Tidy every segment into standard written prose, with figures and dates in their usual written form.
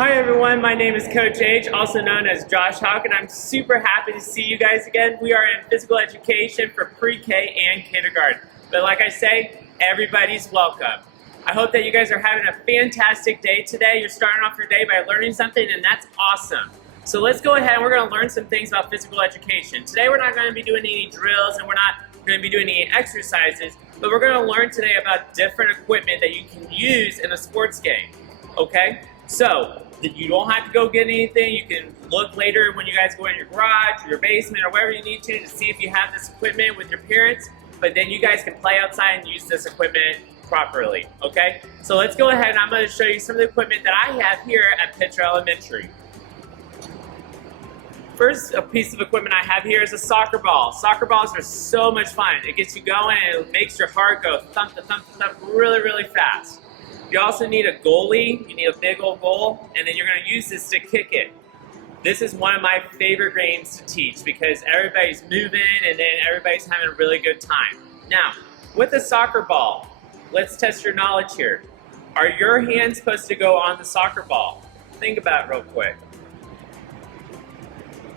Hi everyone, my name is Coach H, also known as Josh Hawk, and I'm super happy to see you guys again. We are in physical education for pre-K and kindergarten. But like I say, everybody's welcome. I hope that you guys are having a fantastic day today. You're starting off your day by learning something, and that's awesome. So let's go ahead and we're going to learn some things about physical education. Today we're not going to be doing any drills and we're not going to be doing any exercises, but we're going to learn today about different equipment that you can use in a sports game. Okay? So, you don't have to go get anything. You can look later when you guys go in your garage or your basement or wherever you need to see if you have this equipment with your parents, but then you guys can play outside and use this equipment properly, okay? So let's go ahead and I'm going to show you some of the equipment that I have here at Pitcher Elementary. First piece of equipment I have here is a soccer ball. Soccer balls are so much fun. It gets you going and it makes your heart go thump, thump, thump really, really fast. You also need a goalie. You need a big old goal, and then you're going to use this to kick it. This is one of my favorite games to teach because everybody's moving and then everybody's having a really good time. Now, with the soccer ball, let's test your knowledge here. Are your hands supposed to go on the soccer ball? Think about it real quick.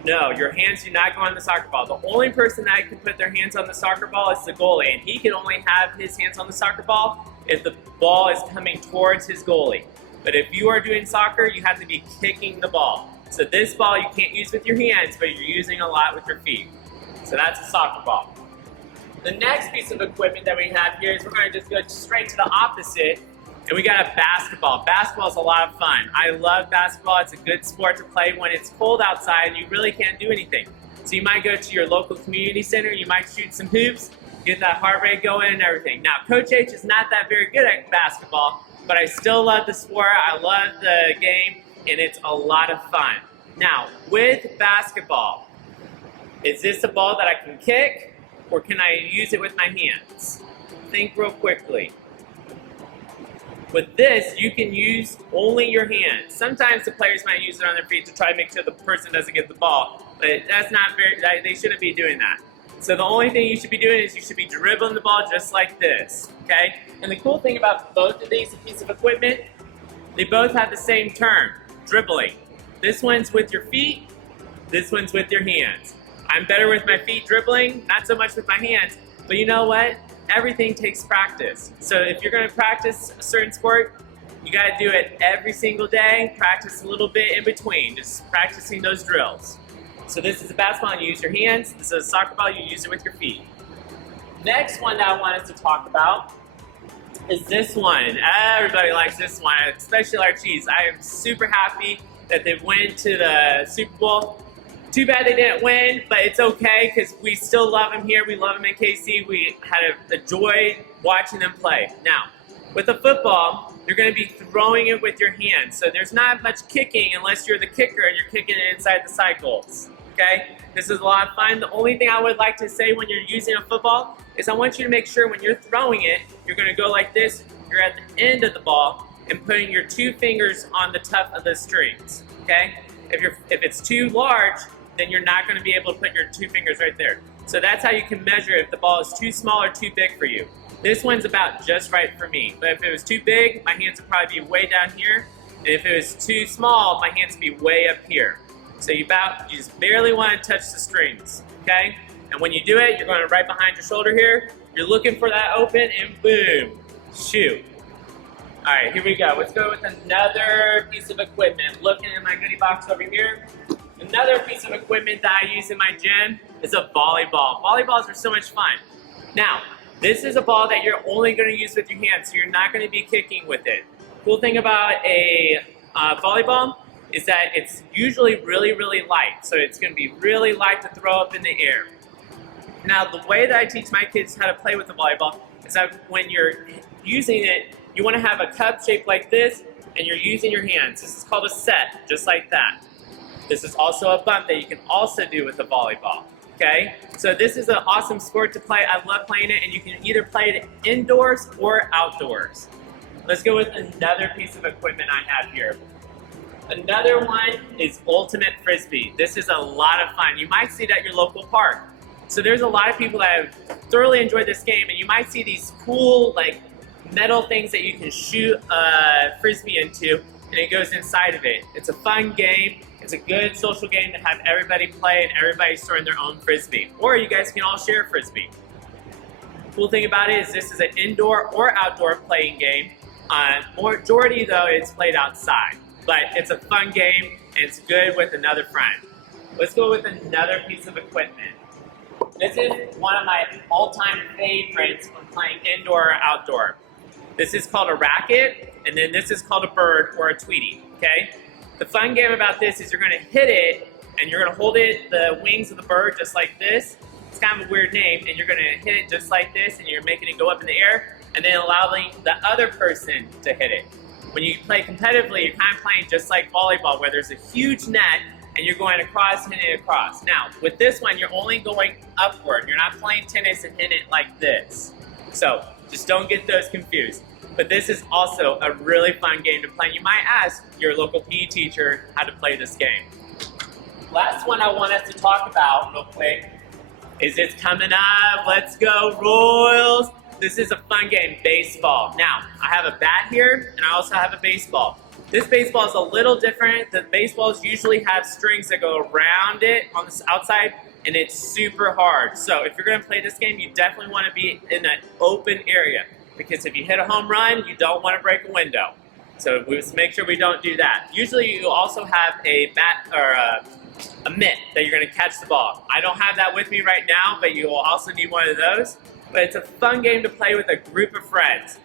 No, your hands do not go on the soccer ball. The only person that can put their hands on the soccer ball is the goalie, and he can only have his hands on the soccer ball if the ball is coming towards his goalie. But if you are doing soccer, you have to be kicking the ball. So this ball you can't use with your hands, but you're using a lot with your feet. So that's a soccer ball. The next piece of equipment that we have here is we're going to just go straight to the opposite, and we got a basketball. Basketball is a lot of fun. I love basketball. It's a good sport to play when it's cold outside and you really can't do anything. So you might go to your local community center, you might shoot some hoops, get that heart rate going and everything. Now, Coach H is not that very good at basketball, but I still love the sport, I love the game, and it's a lot of fun. Now, with basketball, is this a ball that I can kick, or can I use it with my hands? Think real quickly. With this, you can use only your hands. Sometimes the players might use it on their feet to try to make sure the person doesn't get the ball, but that's not very, they shouldn't be doing that. So the only thing you should be doing is you should be dribbling the ball just like this, okay? And the cool thing about both of these pieces of equipment, they both have the same term, dribbling. This one's with your feet, this one's with your hands. I'm better with my feet dribbling, not so much with my hands, but you know what? Everything takes practice. So if you're gonna practice a certain sport, you gotta do it every single day, practice a little bit in between, just practicing those drills. So this is a basketball and you use your hands. This is a soccer ball, you use it with your feet. Next one that I want us to talk about is this one. Everybody likes this one, especially our Chiefs. I am super happy that they went to the Super Bowl. Too bad they didn't win, but it's okay because we still love them here. We love them in KC. We had a joy watching them play. Now, with the football, you're going to be throwing it with your hands. So there's not much kicking unless you're the kicker and you're kicking it inside the cycles. Okay? This is a lot of fun. The only thing I would like to say when you're using a football is I want you to make sure when you're throwing it, you're going to go like this. You're at the end of the ball and putting your two fingers on the tuft of the strings. Okay? If it's too large, then you're not going to be able to put your two fingers right there. So that's how you can measure if the ball is too small or too big for you. This one's about just right for me. But if it was too big, my hands would probably be way down here. And if it was too small, my hands would be way up here. So you just barely want to touch the strings, okay? And when you do it, you're going right behind your shoulder here. You're looking for that open and boom, shoot. All right, here we go. Let's go with another piece of equipment. Looking in my goodie box over here. Another piece of equipment that I use in my gym is a volleyball. Volleyballs are so much fun. Now, this is a ball that you're only going to use with your hands, so you're not going to be kicking with it. Cool thing about a volleyball is that it's usually really, really light. So it's going to be really light to throw up in the air. Now, the way that I teach my kids how to play with the volleyball is that when you're using it, you want to have a cup shaped like this, and you're using your hands. This is called a set, just like that. This is also a bump that you can also do with the volleyball, okay? So this is an awesome sport to play. I love playing it, and you can either play it indoors or outdoors. Let's go with another piece of equipment I have here. Another one is Ultimate Frisbee. This is a lot of fun. You might see it at your local park. So there's a lot of people that have thoroughly enjoyed this game, and you might see these cool, like, metal things that you can shoot a Frisbee into, and it goes inside of it. It's a fun game. It's a good social game to have everybody play and everybody throwing their own Frisbee. Or you guys can all share a Frisbee. Cool thing about it is this is an indoor or outdoor playing game. Majority though, it's played outside. But it's a fun game and it's good with another friend. Let's go with another piece of equipment. This is one of my all-time favorites when playing indoor or outdoor. This is called a racket, and then this is called a bird or a tweety, okay? The fun game about this is you're gonna hit it, and you're gonna hold it, the wings of the bird, just like this. It's kind of a weird name, and you're gonna hit it just like this, and you're making it go up in the air, and then allowing the other person to hit it. When you play competitively, you're kind of playing just like volleyball, where there's a huge net, and you're going across, hitting it across. Now, with this one, you're only going upward. You're not playing tennis and hitting it like this. So, just don't get those confused. But this is also a really fun game to play. You might ask your local PE teacher how to play this game. Last one I want us to talk about real quick is it's coming up. Let's go, Royals. This is a fun game, baseball. Now, I have a bat here, and I also have a baseball. This baseball is a little different. The baseballs usually have strings that go around it on the outside, and it's super hard. So if you're gonna play this game, you definitely wanna be in an open area, because if you hit a home run, you don't wanna break a window. So we must make sure we don't do that. Usually you also have a bat or a mitt that you're gonna catch the ball. I don't have that with me right now, but you will also need one of those. But it's a fun game to play with a group of friends.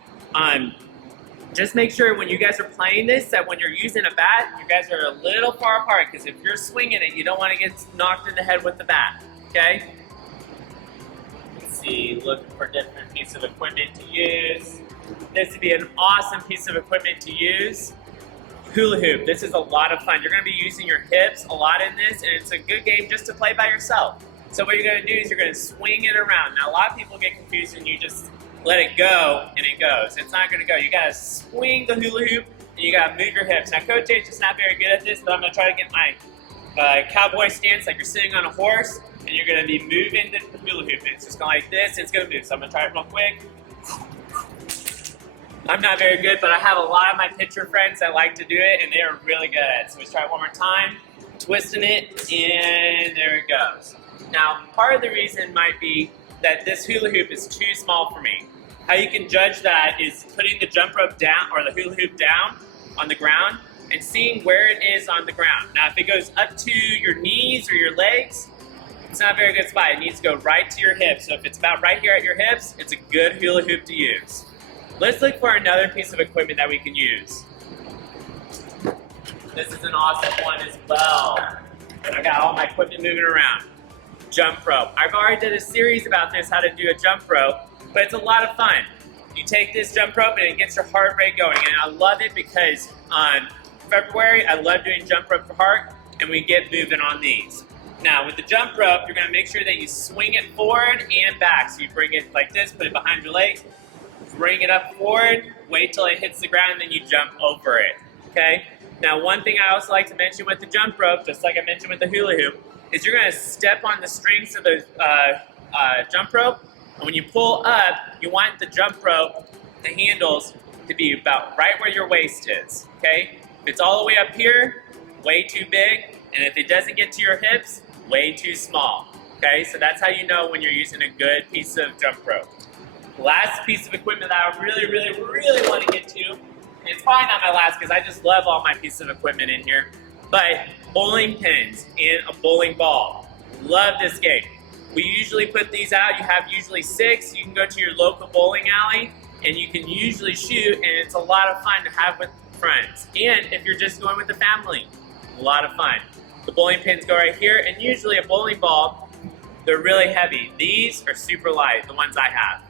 Just make sure when you guys are playing this that when you're using a bat, you guys are a little far apart, because if you're swinging it, you don't want to get knocked in the head with the bat, okay? Let's see, looking for different pieces of equipment to use. This would be an awesome piece of equipment to use. Hula hoop. This is a lot of fun. You're going to be using your hips a lot in this, and it's a good game just to play by yourself. So what you're going to do is you're going to swing it around. Now, a lot of people get confused when you just let it go and it goes. It's not going to go. You got to swing the hula hoop and you got to move your hips. Now, Coach H is not very good at this, but I'm going to try to get my cowboy stance like you're sitting on a horse, and you're going to be moving the hula hoop. It's just going like this, and it's going to move. So I'm going to try it real quick. I'm not very good, but I have a lot of my pitcher friends that like to do it, and they are really good at it. So let's try it one more time. Twisting it, and there it goes. Now, part of the reason might be that this hula hoop is too small for me. How you can judge that is putting the jump rope down, or the hula hoop down on the ground, and seeing where it is on the ground. Now, if it goes up to your knees or your legs, it's not a very good spot. It needs to go right to your hips. So if it's about right here at your hips, it's a good hula hoop to use. Let's look for another piece of equipment that we can use. This is an awesome one as well. I got all my equipment moving around. Jump rope. I've already did a series about this, how to do a jump rope, but it's a lot of fun. You take this jump rope and it gets your heart rate going, and I love it because on February, I love doing jump rope for heart, and we get moving on these. Now, with the jump rope, you're gonna make sure that you swing it forward and back. So you bring it like this, put it behind your legs, bring it up forward, wait till it hits the ground, and then you jump over it, okay? Now, one thing I also like to mention with the jump rope, just like I mentioned with the hula hoop, is you're gonna step on the strings of the jump rope, and when you pull up, you want the jump rope, the handles, to be about right where your waist is, okay? If it's all the way up here, way too big, and if it doesn't get to your hips, way too small, okay? So that's how you know when you're using a good piece of jump rope. Last piece of equipment that I really, really, really want to get to, and it's probably not my last because I just love all my pieces of equipment in here, but bowling pins and a bowling ball. Love this game. We usually put these out. You have usually 6. You can go to your local bowling alley and you can usually shoot, and it's a lot of fun to have with friends. And if you're just going with the family, a lot of fun. The bowling pins go right here, and usually a bowling ball, they're really heavy. These are super light, the ones I have.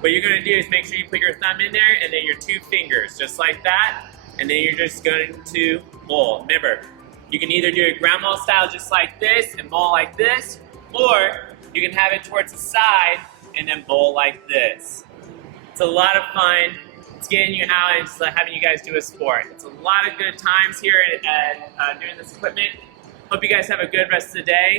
What you're gonna do is make sure you put your thumb in there and then your 2 fingers, just like that, and then you're just going to bowl. Remember, you can either do it ground ball style just like this and bowl like this, or you can have it towards the side and then bowl like this. It's a lot of fun. It's getting you out and just having you guys do a sport. It's a lot of good times here at doing this equipment. Hope you guys have a good rest of the day.